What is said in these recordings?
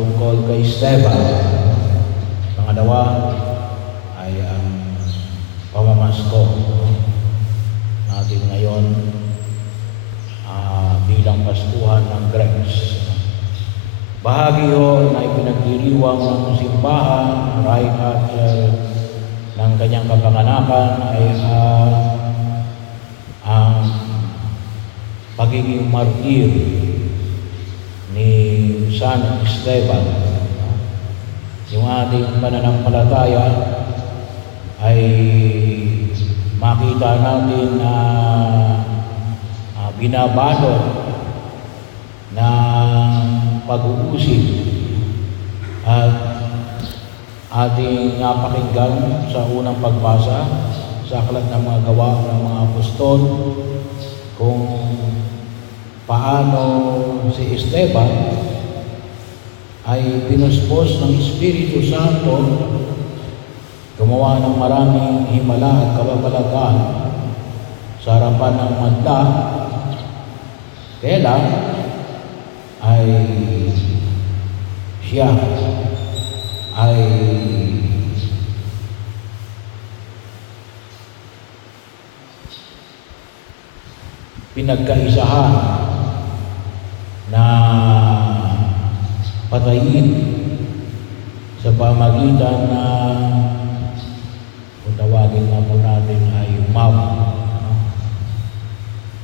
tungkol kay Esteban. Pangalawa ay ang pamamasko natin ngayon bilang Paskuhan ng Greeks. Bahagi yun na ipinagdiriwang ng simbahan right after ng kanyang kapanganakan ay ang pagiging martir ni San Esteban. Yung ating pananampalataya ay makita natin na binabalot ng pag-uusig at ating napakinggan sa unang pagbasa sa aklat ng mga gawa ng mga apostol kung paano si Esteban ay pinuspos ng Espiritu Santo, gumawa ng maraming himala at kababalaghan sa harapan ng madla. Kaya ay siya ay pinagkaisahan na patayin sa pamagitan na kung tawagin na po natin ay mob.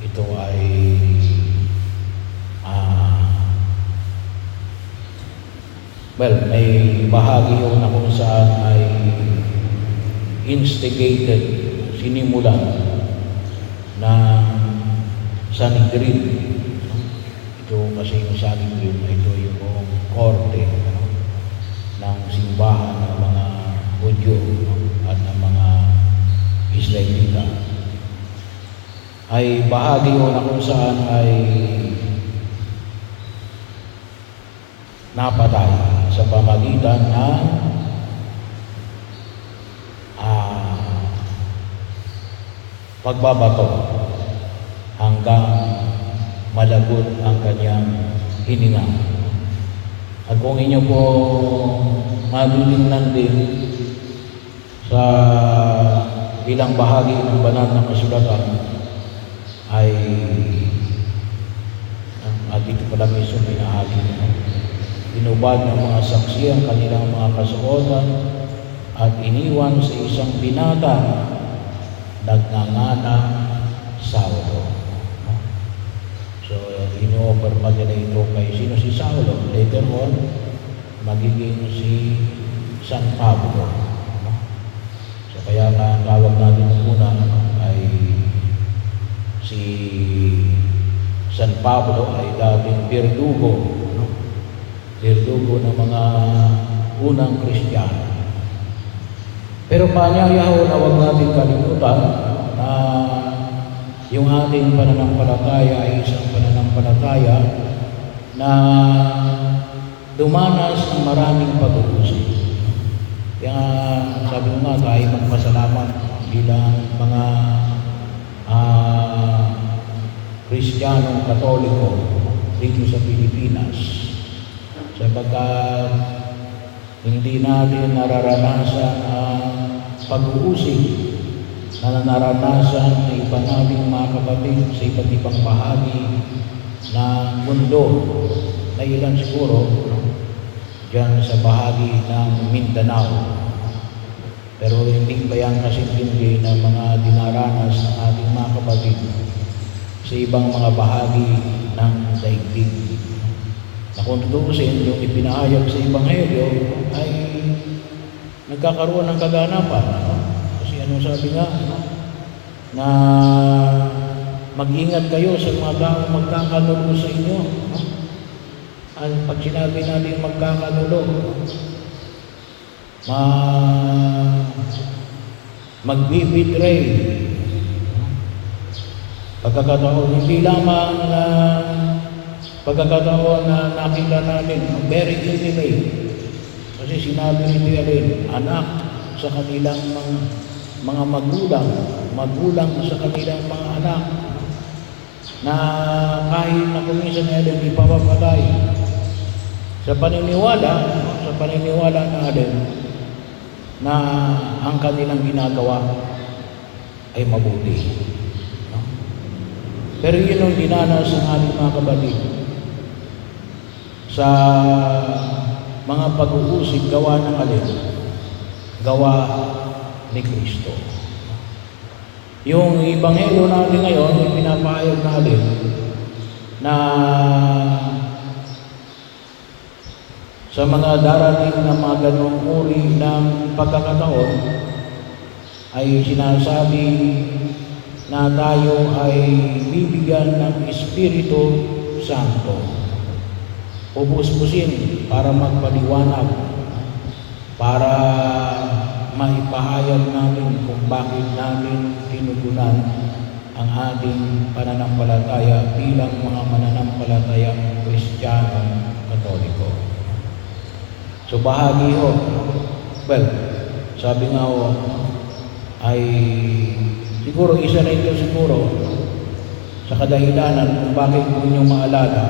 Ito ay may bahagi yun na kung saan ay instigated, sinimulan ng Sanhedrin. Ito kasi yung Sanhedrin, ito yung korte ng simbahan ng mga Hudyo at ng mga Israelita. Ay bahagi yun na kung saan ay napatay sa pamagitan ng pagbabato hanggang malagot ang kanyang hininga. At kung inyo po matitingnan din sa ilang bahagi ng banal na kasulatan ay dito pala mismo pinahagi inubad ng mga saksi ang kanilang mga kasuotan at iniwan sa isang binata nagnganganang Saulo. So, ino-offer pa nila ito kay sino si Saulo. Later on, magiging si San Pablo. So, kaya nga tawag natin muna ay si San Pablo ay dating Berdugo ng mga unang Kristiyano. Pero paanyayaw na huwag natin kalimutan na yung ating pananampalataya ay isang pananampalataya na dumanas ng maraming pag-uusig. Kaya sabi ko nga tayo magpasalamat bilang mga Kristiyanong Katoliko dito sa Pilipinas. Sapagkat hindi natin nararanasan ang pag-uusig na naranasan ng iba nating mga kapatid sa iba't ibang bahagi ng mundo na ilan siguro dyan sa bahagi ng Mindanao. Pero hindi ba yan kasintindi ng mga dinaranas ng ating mga kapatid sa ibang mga bahagi ng daigdig? Na kung tutuusin, yung ipinahayag sa Ebanghelyo ay nagkakaroon ng kaganapan. Kasi anong sabi nga? Na mag-ingat kayo sa mga taong magkakanulo sa inyo. At pag sinabi natin magkakanulo, magbibitray. Pagkakataon, hindi lamang na pagkakataon na nakita natin, very intimate. Kasi sinabi nito yan, anak sa kanilang mga magulang sa kanilang mga anak, na kahit na kuminsan nila hindi papapatay sa paniniwala natin na ang kanilang ginagawa ay mabuti. No? Pero yun ang dinanas ng ating mga kapatid sa mga pag-uusig gawa ng alin? Gawa ni Kristo. Yung Ebanghelyo natin ngayon, yung pinapahayag natin na sa mga darating na mga ganong uri ng pagkakataon ay sinasabi na tayo ay bibigyan ng Espiritu Santo. Pupuspusin para magpaliwanag, para maipahayag namin kung bakit namin tinugunan ang ating pananampalataya bilang mga mananampalatayang Kristiyano Katoliko. So bahagi ho, sabi nga ho, ay siguro isa na ito sa kadahilanan kung bakit po ninyong maalala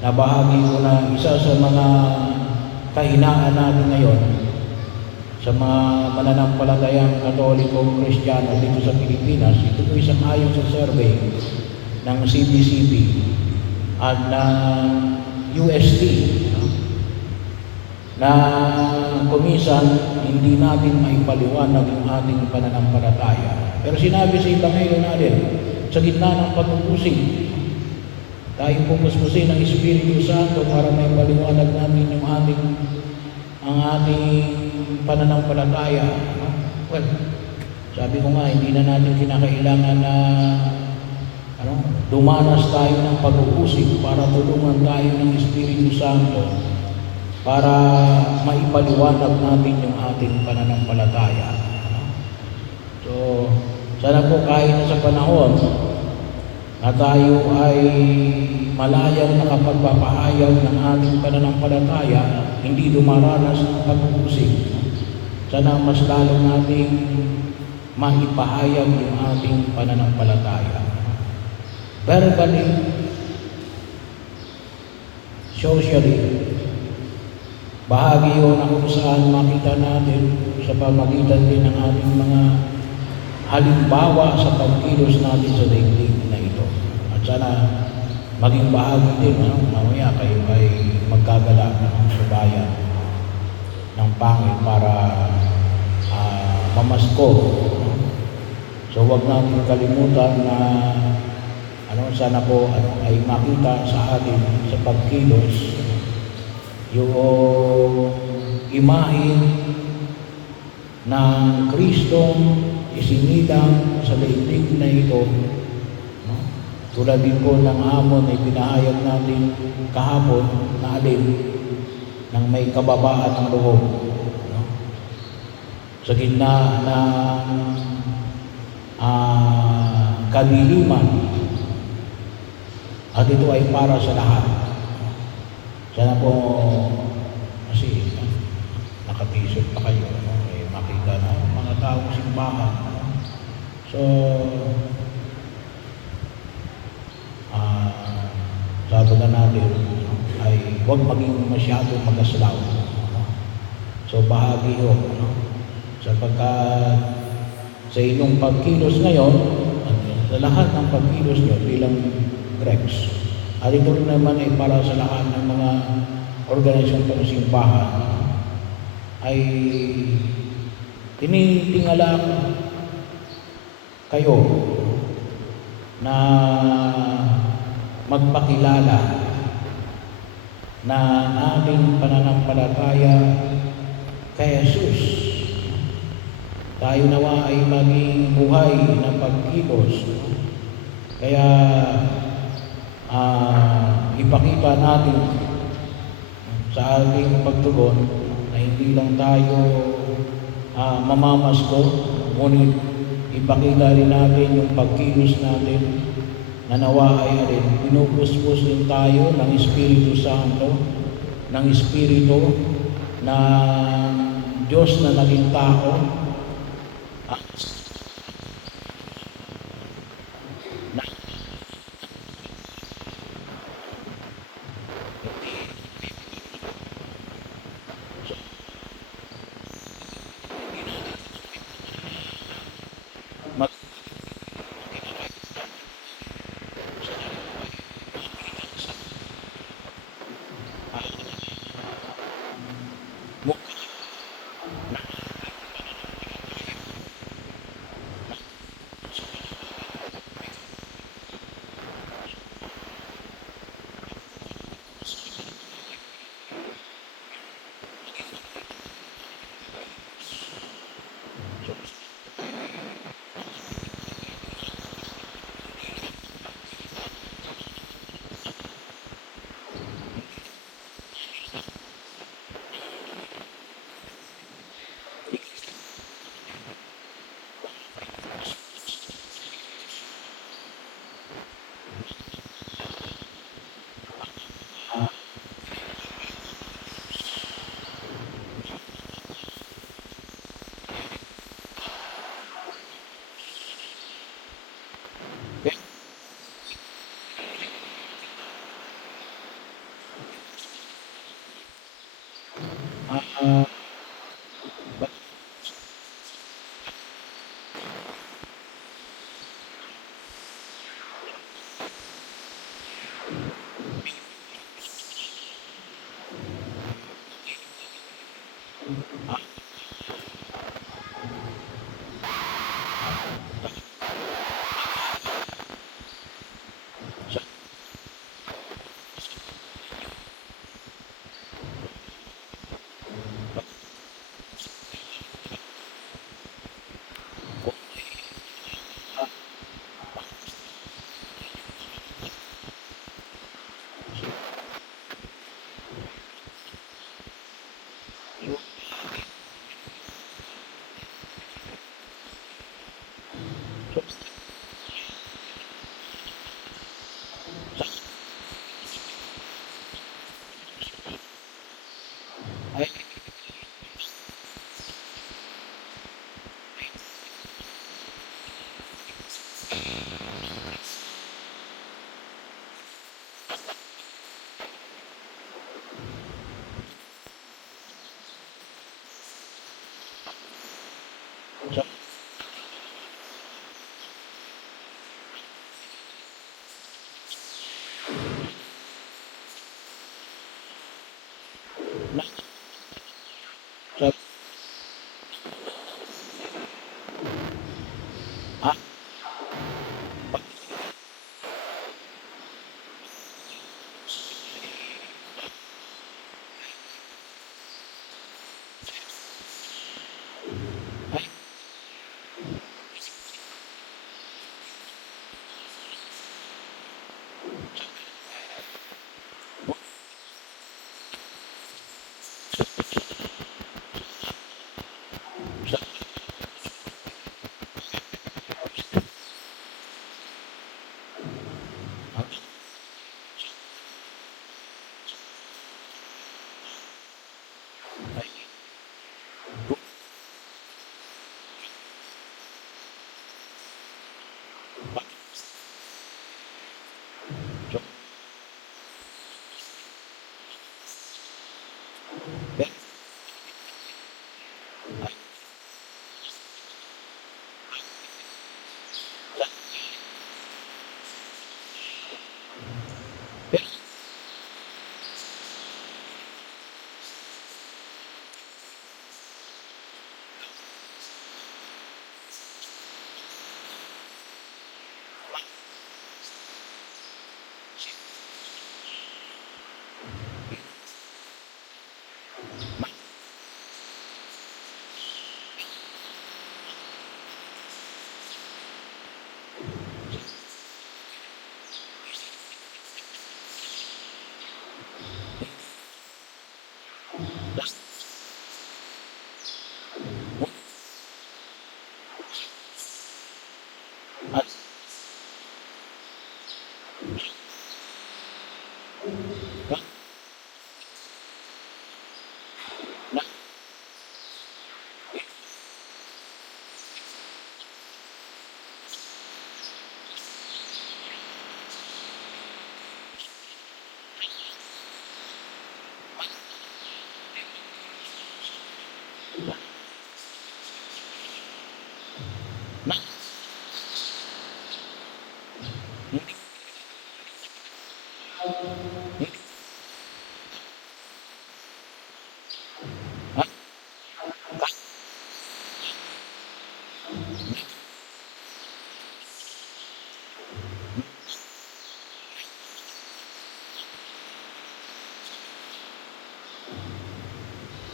na bahagi ko na isa sa mga kahinaan natin ngayon sa mga mananampalatayang Katoliko Kristiyano dito sa Pilipinas. Ito po isang ayon sa survey ng CBCP at ng UST na kumisan hindi natin maipaliwanag yung ating pananampalataya. Pero sinabi sa Ebanghelyo natin, sa gitna ng pag-uusig, tayo pupuspusin ng Espiritu Santo para may paliwanag namin yung ang ating pananampalataya. Sabi ko nga, hindi na natin kinakailangan na dumanas tayo ng pag-uusig para tulungan tayo ng Espiritu Santo para maipaliwanag natin yung ating pananampalataya. So, sana po kahit na sa panahon na tayo ay malayang nakapagpapahayag ng ating pananampalataya, hindi dumaranas ng pag-uusig. Sana mas lalo nating maipahayag yung ating pananampalataya. Verbally, socially, bahagi yun na kung saan makita natin sa pamagitan din ng ating mga halimbawa sa pagkilos natin sa daigdig na ito. At sana maging bahagi din, mamaya kayo ay magkagala sa bayan ng pangil para mamasko. So huwag natin kalimutan na sana po ay makita sa atin sa pagkilos yung imahe ng Kristong isinilang sa daigdig na ito. Tulad din po ng hamon ay pinahayag natin kahapon na alin ng may kababaan ng loob. Sa gitna ng kadiliman, at ito ay para sa lahat. Sana po, kasi nakatisod pa kayo, makita na mga taong simbahan. So, sabi na natin ay huwag maging masyadong magaslaw. So, bahagi ho, sapagkat sa inyong pagkilos ngayon, at sa lahat ng pagkilos nyo bilang Greeks, at ito rin naman ay para sa lahat ng mga organisasyon ng simbahan, ay tinitingala kayo na magpakilala na ating pananampalataya kay Jesus. Tayo nawa ay maging buhay na pagkilos. Kaya ipakita natin sa ating pagtugon na hindi lang tayo mamamasko, ngunit ipakita rin natin yung pagkilos natin na nawa ay pinupuspos din tayo ng Espiritu Santo, ng Espiritu ng Diyos na naging tao, ah, sa ay sa na sa ah, ay sa ah, ay so yes, yes, at na na hindi ah,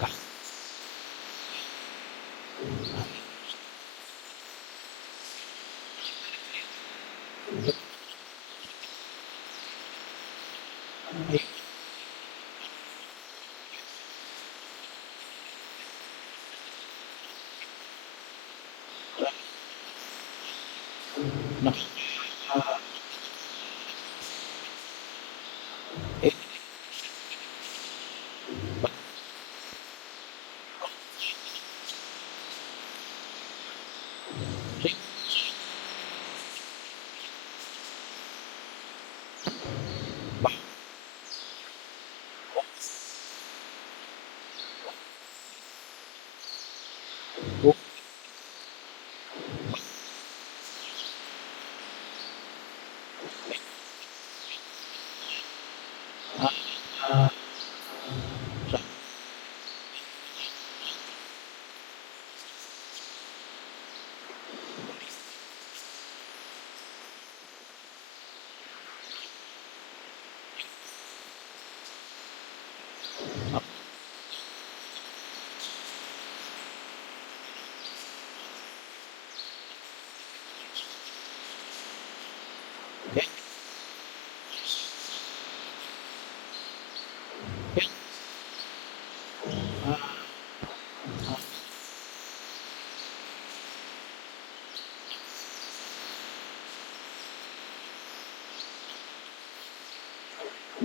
ka ay na eh, si ba Ta-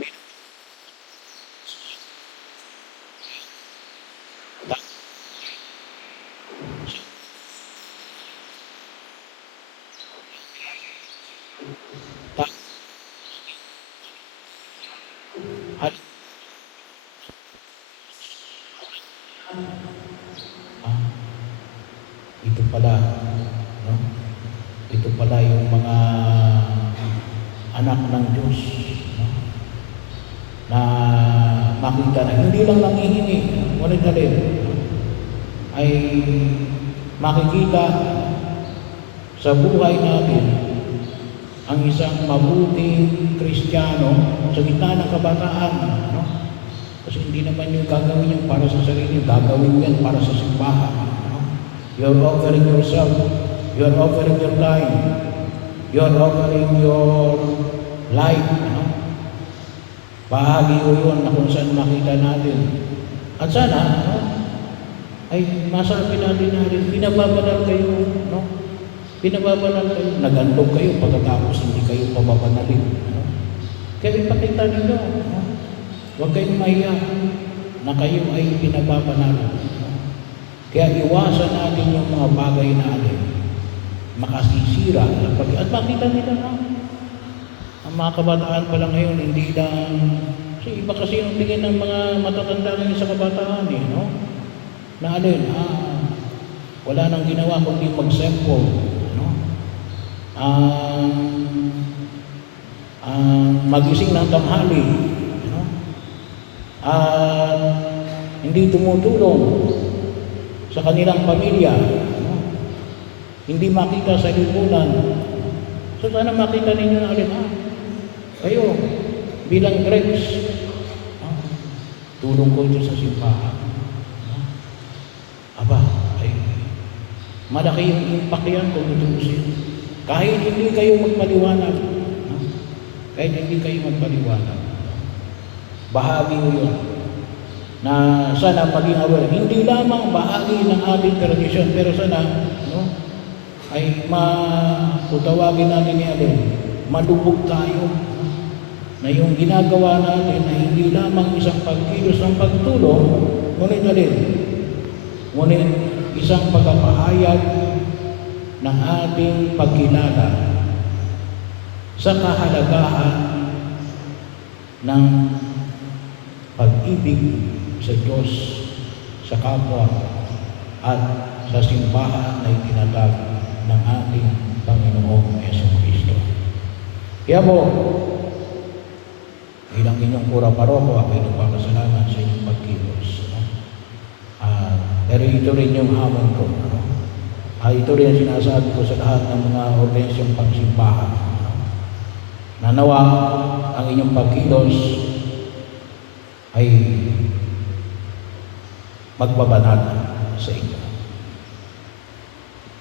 at, ah, ito pala, no? Ito pala yung mga anak ng Diyos, no? Na makita na hindi lang nangihingi, ngunit alin, no? Ay makikita sa buhay natin ang isang mabuting Kristiyano sa gitna ng kabataan, no? Kasi hindi naman yung gagawin yan para sa sarili, gagawin yan para sa simbahan, no? You're offering yourself, you're offering your time, you're offering your life, no? Bahagi ko yun na kung saan makita natin. At sana, no? Ay masabi natin pinababanal kayo, no? Pinababanal kayo, nagandog kayo pagkatapos hindi kayo pababanalin. No? Kaya ipakita ninyo, no? Huwag kayong mahiya na kayo ay pinababanal. No? Kaya iwasan natin yung mga bagay natin makasisira at makita nila, no? Ang mga kabataan pala ngayon, hindi lang, kasi iba kasi yung tingin ng mga matatanda ngayon sa kabataan, no? Na alin, wala nang ginawa kundi mag-sample, no? Magising ng tanghali, no? Hindi tumutulong sa kanilang pamilya, no? Hindi makita sa lipunan. So sana makita ninyo na alin, kayo bilang Greeks, tulong ko ito sa simbahan. Aba, ay malaki yung impact yan kung tutuusin. Kahit hindi kayo magpaliwanag, no? Kahit hindi kayo magpaliwanag, bahagi mo yun na sana maging aware. Hindi lamang bahagi ng ating tradisyon, pero sana, no, ay matutawagin natin ni Alin, malubog tayo na yung ginagawa natin ay hindi lamang isang pagkilos ng pagtulong, ngunit alin, ngunit isang pagpapahayag ng ating pagkilala sa kahalagahan ng pag-ibig sa Diyos, sa kapwa, at sa simbahan na itinatag ng ating Panginoong Jesucristo. Kaya po, bilang inyong pura paroko, ako ay nagpapasalamat sa inyong pagkilos. Pero ito rin yung hamon ko. Ito rin ang sinasabi ko sa lahat ng mga ordensyong pagsimbahan. Nanawa ang inyong pagkilos ay magbabanat sa inyo.